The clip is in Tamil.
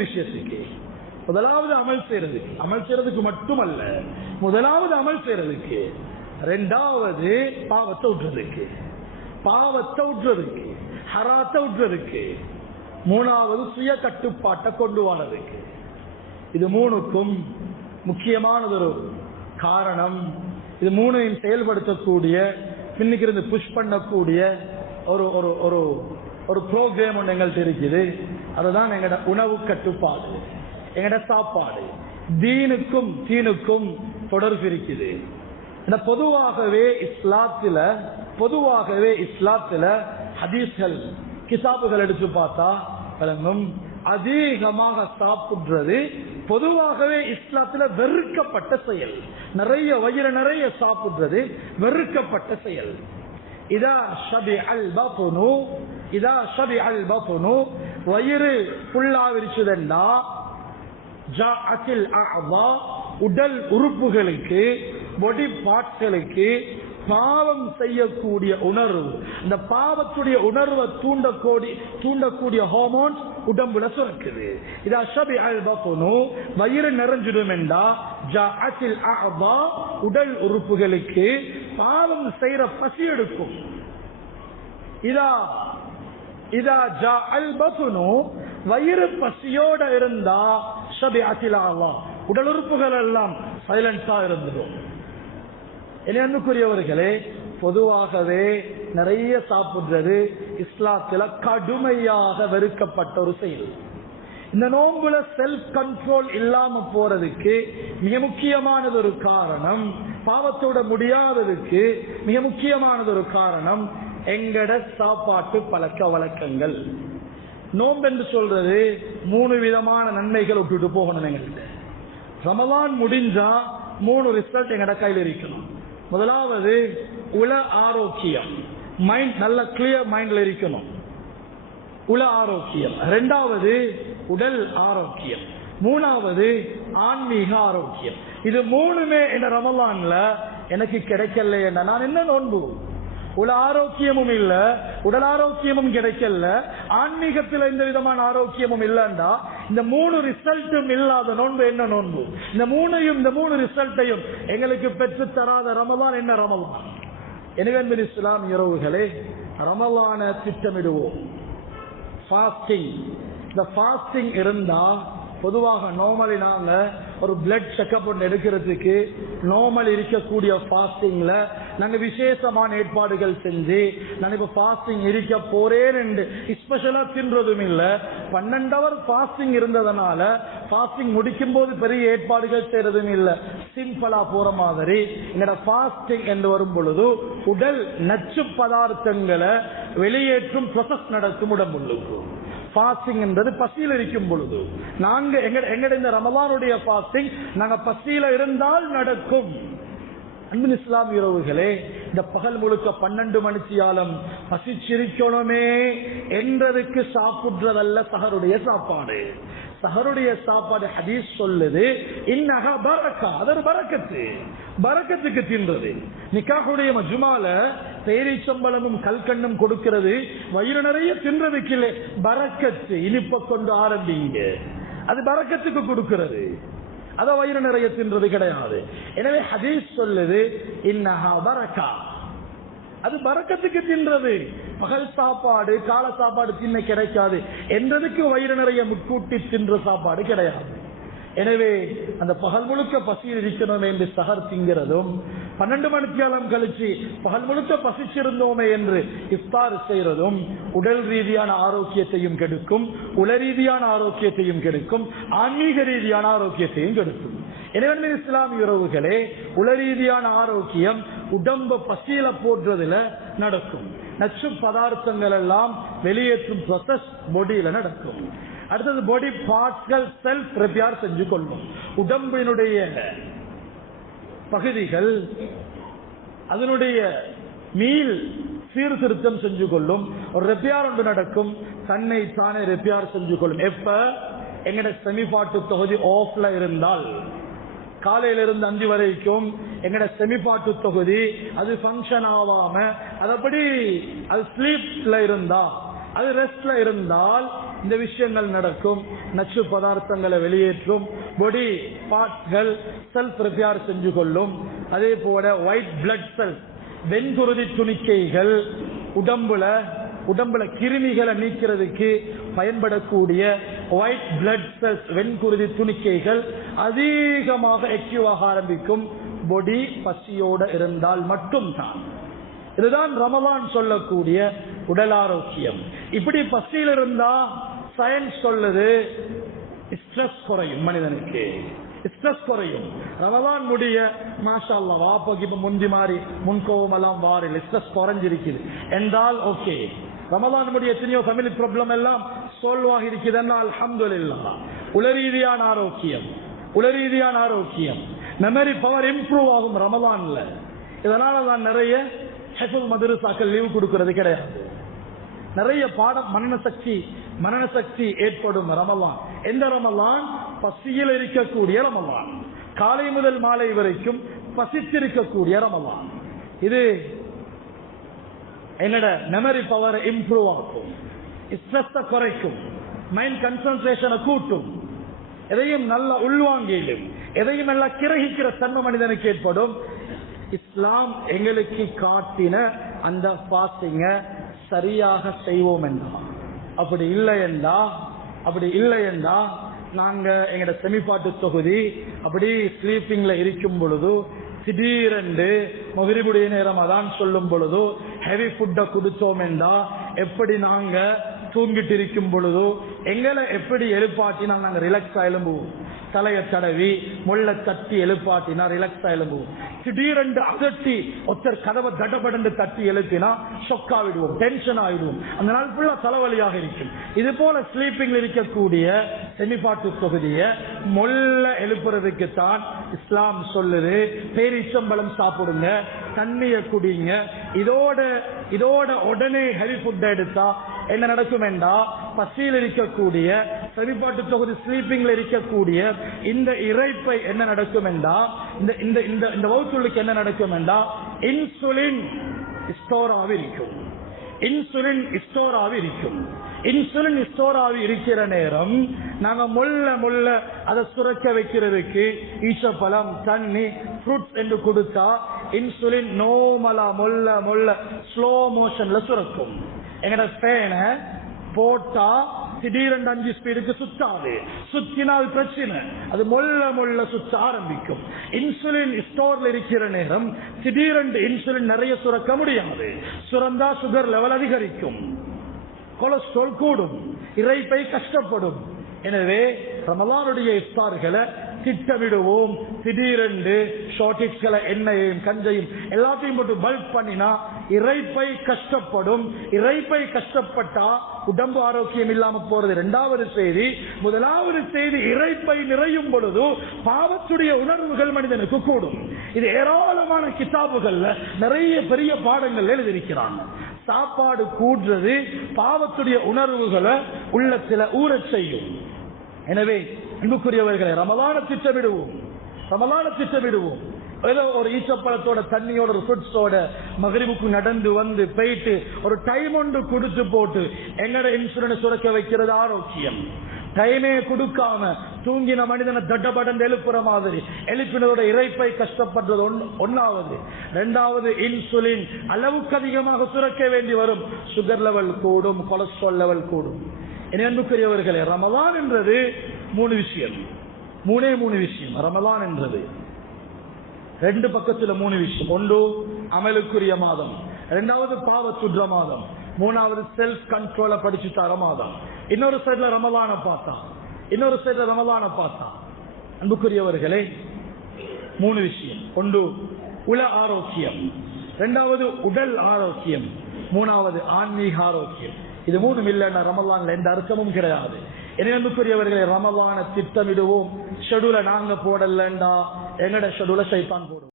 விஷயத்துக்கு. முதலாவது அமல் செய்யறதுக்கு அமல் செய்யறதுக்கு மட்டுமல்ல முதலாவது அமல் செய்யறதுக்கு. ரெண்டாவது பாவத்தை விட்டுறதுக்கு. பாவத்தை விட்டுறதுக்கு. ஹராத்தை விட்டுறதுக்கு. மூணாவது சுய கட்டுப்பாட்டை கொண்டு வாழறதுக்கு. இது மூணுக்கும் முக்கியமானது ஒரு காரணம். இது மூணையும் செயல்படுத்தக்கூடிய இன்னைக்கு இருந்து புஷ் பண்ணக்கூடிய ஒரு ஒரு ஒரு ஒரு ப்ரோக்ராம் ஒன்று எங்கள்கிட்ட இருக்குது. அதுதான் எங்களோட உணவு கட்டுப்பாடு. எங்களோட சாப்பாடு. தீனுக்கும் தீனுக்கும் தொடர்பு இருக்குது. இந்த பொதுவாகவே இஸ்லாத்துல பொதுவாகவே இஸ்லாத்துல ஹதீஸ்கள் கிசாப்புகள் எடுத்து பார்த்தா விளங்கும். அதிகமாக சாப்பிடுறது பொதுவாகவே இஸ்லாத்துல வெறுக்கப்பட்ட செயல். நிறைய வயிறு நிறைய சாப்பிடுறது வெறுக்கப்பட்ட செயல். இதா ஷபி அல் பஃபுனு இதா ஷபி அல் பஃபுனு வயிறு புல்லாவிரிச்சதுன்டா ஜா அசில் அஅதா உடல் உறுப்புகளுக்கு பொடி பாட்களுக்கு பாவம் செய்யக்கூடிய உணர்வு. இந்த பாவத்துடைய உணர்வை தூண்டக்கூடிய தூண்டக்கூடிய ஹார்மோன்ஸ் உடம்புல சுரக்குது. இது அஷபி அல் பஃபுனு வயிறு நிறைஞ்சிடும் என்றா அசில் அஅதா உடல் உறுப்புகளுக்கு பாவம் செய்யற பசி எடுக்கும். இதா இதா ஜா அல் பசுனு வயிறு பசியோட இருந்தா ஷபி அசிலாவா உடல் உறுப்புகள் எல்லாம் சைலன்ஸா இருந்துடும். என்னுக்குரியவர்களே பொதுவாகவே நிறைய சாப்பிடுறது இஸ்லாத்தில கடுமையாக வெறுக்கப்பட்ட ஒரு செயல். இந்த நோன்புல செல்ஃப் கண்ட்ரோல் இல்லாம போறதுக்கு மிக முக்கியமானது ஒரு காரணம். பாவத்தோட முடியாததுக்கு மிக முக்கியமானது ஒரு காரணம். எங்கட சாப்பாட்டு பழக்க வழக்கங்கள். நோன்பு என்று சொல்றது மூணு விதமான நன்மைகள் விட்டுட்டு போகணும் எங்கள்கிட்ட ரமலான் முடிஞ்சா மூணு ரிசல்ட் எங்கட கையில் இருக்கணும். முதலாவது உல ஆரோக்கியம். மைண்ட் நல்ல கிளியர் மைண்ட்ல இருக்கணும். உல ஆரோக்கியம். ரெண்டாவது உடல் ஆரோக்கியம். மூணாவது ஆன்மீக ஆரோக்கியம். இது மூணுமே இந்த ரமலான்ல எனக்கு கிடைக்கல என்ன நான் என்ன நோன்பு? உல ஆரோக்கியமும் இல்ல உடல் ஆரோக்கியமும் கிடைக்கல ஆன்மீகத்தில் எந்த விதமான ஆரோக்கியமும் இல்லைண்டா இந்த மூணு ரிசல்ட்டும் இல்லாத நோன்பு என்ன நோன்பு? இந்த மூணையும் இந்த மூணு ரிசல்ட்டையும் எங்களுக்கு பெற்று தராத ரமலான் என்ன ரமலான்? எனவே இஸ்லாம் இரவுகளே ரமலான திட்டமிடுவோம். ஃபாஸ்டிங் இந்த ஃபாஸ்டிங் இருந்தா பொதுவாக நார்மலி நாங்க ஒரு பிளட் செக்அப் ஒன்று எடுக்கிறதுக்கு நார்மல் இருக்கக்கூடிய ஃபாஸ்டிங்ல நாங்க விசேஷமான ஏற்பாடுகள் செஞ்சு நான் இப்ப ஃபாஸ்டிங் இருக்க போறேன் என்று ஸ்பெஷலா தின்றதும் இல்லை பன்னெண்டு அவர் ஃபாஸ்டிங் இருந்ததுனால ஃபாஸ்டிங் முடிக்கும் போது பெரிய ஏற்பாடுகள் செய்யறதும் இல்லை. சிம்பிளா போற மாதிரி என்னோட ஃபாஸ்டிங் என்று வரும் பொழுது உடல் நச்சு பதார்த்தங்களை வெளியேற்றும் ப்ரொசஸ் நடக்கும் உடம்புள்ளுக்கும் பாசிங் என்றது பசியில் இருக்கும் பொழுது. நாங்க எங்க எங்கட இந்த ரமலானுடைய பாசிங் நாங்க பசியில இருந்தால் நடக்கும். அன்பின் இஸ்லாம் இரவுகளே இந்த பகல் முழுக்க பன்னெண்டு மணிச்சியாலும் பசிச்சிருக்கணுமே என்றதுக்கு சாப்பிடுறதல்ல சகருடைய சாப்பாடு. சகருடைய சாப்பாடு ஹதீஸ் சொல்லுது இன்னக பரக்கா அது ஒரு பரக்கத்து. பரக்கத்துக்கு தின்றது. நிக்காஹுடைய மஜுமால பேரிச்சம்பளமும் கல்கண்ணும் கொடுக்கிறது. வயிறு நிறைய தின்றதுக்கு பறக்கத்து இனிப்ப கொண்டு ஆரம்பிங்க. அது பறக்கத்துக்கு கொடுக்கிறது. அத வயிறு நிறைய தின்றது கிடையாது. எனவே ஹதீஸ் சொல்லுது இன்னஹா பரக்கா. அது பறக்கத்துக்கு தின்றது. பகல் சாப்பாடு கால சாப்பாடு தின்ன கிடைக்காது. என்றதுக்கு வயிறு நிறைய முட்கூட்டி தின்ற சாப்பாடு கிடையாது. எனவே அந்த பகல் முழுக்க பசியில் இருக்கணுமே என்று சகர் திங்கிறதும் பன்னெண்டு மணித்தியாலம் கழிச்சு பகல் முழுக்க பசிச்சிருந்தோமே என்று இஃப்தார் செய்யறதும் உடல் ரீதியான ஆரோக்கியத்தையும் கெடுக்கும் உல ரீதியான ஆரோக்கியத்தையும் கெடுக்கும் ஆன்மீக ரீதியான ஆரோக்கியத்தையும் கெடுக்கும். எனவே இஸ்லாமிய உறவுகளே உல ரீதியான ஆரோக்கியம் உடம்ப பசியில போடுறதுல நடக்கும். நச்சு பதார்த்தங்கள் எல்லாம் வெளியேற்றும் ப்ரொசஸ் பொடியில நடக்கும். அடுத்தது பாடி பார்ட்ஸ்கள் செல்ஃப் ரிப்பேர் செஞ்சு கொள்ளும் உடம்பினுடைய பகுதிகள் அதனுடைய மீள் சீர்திருத்தம் செஞ்சு கொள்ளும் ஒரு ரெப்பியார் ஒன்று நடக்கும் தன்னை தானே ரெப்பியார் செஞ்சு கொள்ளும் எப்ப? எங்கட செமிபாட்டு தொகுதி ஆஃப்ல இருந்தால். காலையிலிருந்து அஞ்சு வரைக்கும் எங்கட செமிபாட்டு தொகுதி அது ஃபங்க்ஷன் ஆகாம அதப்படி அது ஸ்லீப்ல இருந்தா அது ரெஸ்ட்ல இருந்தால் இந்த விஷயங்கள் நடக்கும். நச்சு பதார்த்தங்களை வெளியேற்றும். பொடி பார்ட்கள் செல்ஃப் ரிப்பேர் செஞ்சு கொள்ளும். அதே போல ஒயிட் பிளட் செல் வெண்குருதி துணிக்கைகள் உடம்புல உடம்புல கிருமிகளை நீக்கிறதுக்கு பயன்படக்கூடிய ஒயிட் பிளட் செல்ஸ் வெண்குருதி துணிக்கைகள் அதிகமாக ஆக்டிவ் ஆக ஆரம்பிக்கும். பொடி பசியோட இருந்தால் மட்டும்தான். இதுதான் ரமலான் சொல்லக்கூடிய உடல் ஆரோக்கியம். இப்படி பசியில் இருந்தா சயின்ஸ் சொல்லுது ஸ்ட்ரெஸ் குறையும் மனிதனுக்கு. ஸ்ட்ரெஸ் குறையும். ரமலான் முடிய மாஷால்ல அல்லா வாப்பக்கு இப்ப முந்தி மாறி முன்கோவம் எல்லாம் வாரில் ஸ்ட்ரெஸ் குறைஞ்சிருக்குது. என்றால் ஓகே ரமலான் முடிய எத்தனையோ ஃபேமிலி ப்ராப்ளம் எல்லாம் சால்வ் ஆகி இருக்குதுன்னா இல்லா உளரீதியான ஆரோக்கியம். உளரீதியான ஆரோக்கியம். மெமரி பவர் இம்ப்ரூவ் ஆகும் ரமலான்ல. இதனால தான் நிறைய ஹெஃபுல் மதுரசாக்கள் லீவ் கொடுக்கறது கிடையாது. நிறைய பாடம் மனன சக்தி மனன சக்தி ஏற்படும் ரமலான். எந்த ரமலான்? பசியில் இருக்கக்கூடிய ரமலான். காலை முதல் மாலை வரைக்கும் பசித்திருக்கக்கூடிய ரமலான். இது என்னோட மெமரி பவர் இம்ப்ரூவ் ஆகும் ஸ்ட்ரெஸ்ஸை குறைக்கும். மைண்ட் கன்சன்ட்ரேஷனை கூட்டும். எதையும் நல்ல உள்வாங்கிடும் எதையும் நல்லா கிரகிக்கிற தன்மை மனிதனுக்கு ஏற்படும். இஸ்லாம் எங்களுக்கு காட்டின அந்த பாசிங்க சரியாக செய்வோம் என்றா அப்படி இல்லை என்றா அப்படி இல்லை என்றா நாங்க எங்கட செமிப்பாட்டு தொகுதி அப்படி ஸ்லீப்பிங்ல இருக்கும் பொழுது திடீரென்று மகிரிபுடைய நேரம் அதான் சொல்லும் பொழுது ஹெவி ஃபுட்டை குடிச்சோம் என்றா எப்படி நாங்க தூங்கிட்டு இருக்கும் பொழுது எங்களை எப்படி எழுப்பாட்டினா நாங்க ரிலாக்ஸா எழும்புவோம். தலையை தடவி முள்ள தட்டி எழுப்பாட்டினா ரிலாக்ஸா எழும்புவோம். திடீரென்று அகட்டி ஒருத்தர் கதவை தடபடந்து தட்டி எழுப்பினா ஷொக் விடுவோம் டென்ஷன் ஆயிடுவோம் அந்த நாள் ஃபுல்லா தலைவலியாக இருக்கும். இது போல ஸ்லீப்பிங் இருக்கக்கூடிய செமிபாட்டு தொகுதியை மொல்ல எழுப்புறதுக்கு தான் இஸ்லாம் சொல்லுது. பேரிச்சம்பளம் சாப்பிடுங்க தண்ணியை குடிங்க. இதோட இதோட உடனே ஹெவி ஃபுட் எடுத்தா என்ன நடக்கும் என்றா பசியில் இருக்கக்கூடிய செவிப்பாட்டு தொகுதி ஸ்லீப்பிங்ல இருக்கக்கூடிய இந்த இறைப்பை என்ன நடக்கும் என்றா இந்த இந்த இந்த இந்த வவுத்துள்ளுக்கு என்ன நடக்கும் என்றா இன்சுலின் ஸ்டோராக இருக்கும் இன்சுலின் ஸ்டோராக இருக்கும் இன்சுலின் ஸ்டோராக இருக்கிற நேரம் நாங்க முள்ள முள்ள அதை சுரக்க வைக்கிறதுக்கு ஈச்சப்பழம் தண்ணி ஃப்ரூட்ஸ் என்று கொடுத்தா இன்சுலின் நோமலா முள்ள முள்ள ஸ்லோ மோஷன்ல சுரக்கும். எங்கட ஃபேனை போட்டா திடீரென்று அஞ்சு ஸ்பீடுக்கு சுத்தாது. சுத்தினால் பிரச்சனை. அது மொல்ல மொல்ல சுத்த ஆரம்பிக்கும். இன்சுலின் ஸ்டோர்ல இருக்கிற நேரம் திடீரென்று இன்சுலின் நிறைய சுரக்க முடியாது. சுரந்தா சுகர் லெவல் அதிகரிக்கும். கொலஸ்ட்ரால் கூடும். இறைப்பை கஷ்டப்படும். எனவே ரமலானுடைய இஃப்தார்களை திட்டமிடுவோம். திடீரென்று ஷார்டேஜ்களை எண்ணெயையும் கஞ்சையும் எல்லாத்தையும் போட்டு பல்க் பண்ணினா இறைப்பை கஷ்டப்படும். இறைப்பை கஷ்டப்பட்டா உடம்பு ஆரோக்கியம் இல்லாம போறது. இரண்டாவது செய்தி முதலாவது செய்தி இறைப்பை நிறையும் பொழுது பாவத்துடைய உணர்வுகள் மனிதனுக்கு கூடும். இது ஏராளமான கிதாபுகள்ல நிறைய பெரிய பாடங்கள் எழுதியிருக்கிறாங்க. சாப்பாடு கூடுறது பாவத்துடைய உணர்வுகளை உள்ள சில ஊறச் செய்யும். எனவே அன்புக்குரியவர்களை ரமலான திட்டமிடுவோம். ரமலான திட்டமிடுவோம். ஏதோ ஒரு ஈச்சப்பழத்தோட தண்ணியோட ஒரு ஃப்ரூட்ஸோட மகரிவுக்கு நடந்து வந்து போயிட்டு ஒரு டைம் ஒன்று கொடுத்து போட்டு என்னோட இன்சூரன்ஸ் சுரக்க வைக்கிறது ஆரோக்கியம். டைமே கொடுக்காம தூங்கின மனிதனை தட்டப்படந்து எழுப்புற மாதிரி எழுப்பினதோட இறைப்பை கஷ்டப்படுறது ஒன்னாவது ரெண்டாவது இன்சுலின் அளவுக்கு அதிகமாக சுரக்க வேண்டி வரும். சுகர் லெவல் கூடும் கொலஸ்ட்ரால் லெவல் கூடும். என் அன்புக்குரியவர்களே ரமலான் என்றது மூணு விஷயம். மூணே மூணு விஷயம். ரமலான் என்றது. ரெண்டு பக்கத்துல மூணு விஷயம். ஒன்று அமலுக்குரிய மாதம். ரெண்டாவது பாவ மாதம். மூணாவது செல்ஃப் கண்ட்ரோல படிச்சு தர மாதம். இன்னொரு சைடுல ரமலான பார்த்தா. இன்னொரு சைடுல ரமலான பார்த்தா. அன்புக்குரியவர்களே மூணு விஷயம். ஒன்று உல ஆரோக்கியம். ரெண்டாவது உடல் ஆரோக்கியம். மூணாவது ஆன்மீக ஆரோக்கியம். இது மூணும் இல்லைன்னா ரமலான்ல எந்த அர்த்தமும் கிடையாது. எனவே ரமலான திட்டமிடுவோம். ஷெடியூல நாங்க போடலண்டா? எங்கட ஷெடியூல சைத்தான் போடுவோம்.